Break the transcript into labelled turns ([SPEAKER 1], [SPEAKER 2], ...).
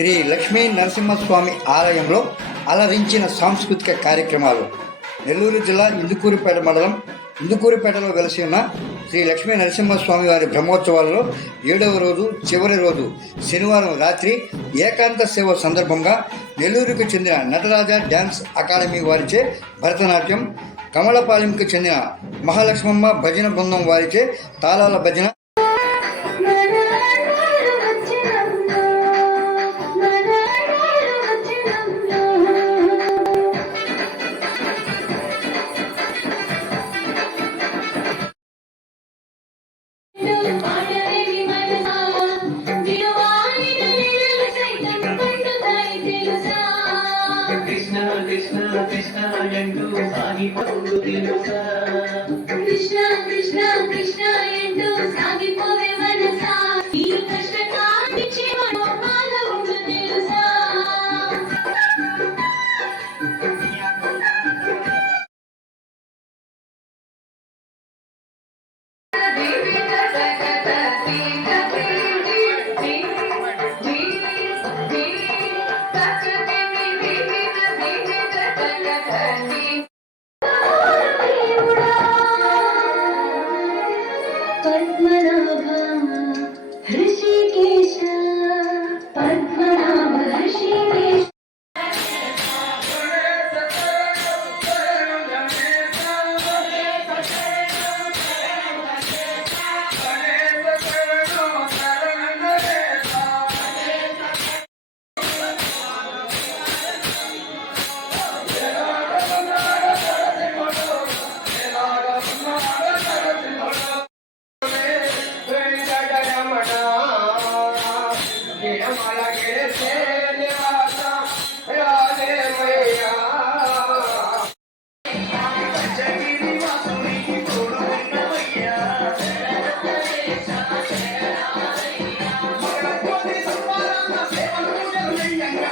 [SPEAKER 1] శ్రీ లక్ష్మీ నరసింహస్వామి ఆలయంలో అలరించిన సాంస్కృతిక కార్యక్రమాలు. నెల్లూరు జిల్లా ఇందుకూరుపేట మండలం ఇందుకూరుపేటలో వెలసి ఉన్న శ్రీ లక్ష్మీ నరసింహస్వామి వారి బ్రహ్మోత్సవాలలో ఏడవ రోజు చివరి రోజు శనివారం రాత్రి ఏకాంత సేవ సందర్భంగా నెల్లూరుకు చెందిన నటరాజ డ్యాన్స్ అకాడమీ వారిచే భరతనాట్యం కమలపాలెంకు చెందిన మహాలక్ష్మమ్మ భజన బృందం వారిచే తాళాల భజన
[SPEAKER 2] కృష్ణ కృష్ణ కృష్ణ అంటూ సాగిపోదు తెలుసా?
[SPEAKER 3] కృష్ణ కృష్ణ కృష్ణ ఎంటూ సాగిపోవే మనసా? ఈ కష్టకాలాన్ని చివరొమ్మాల ఉండు తెలుసా? పద్మనాభ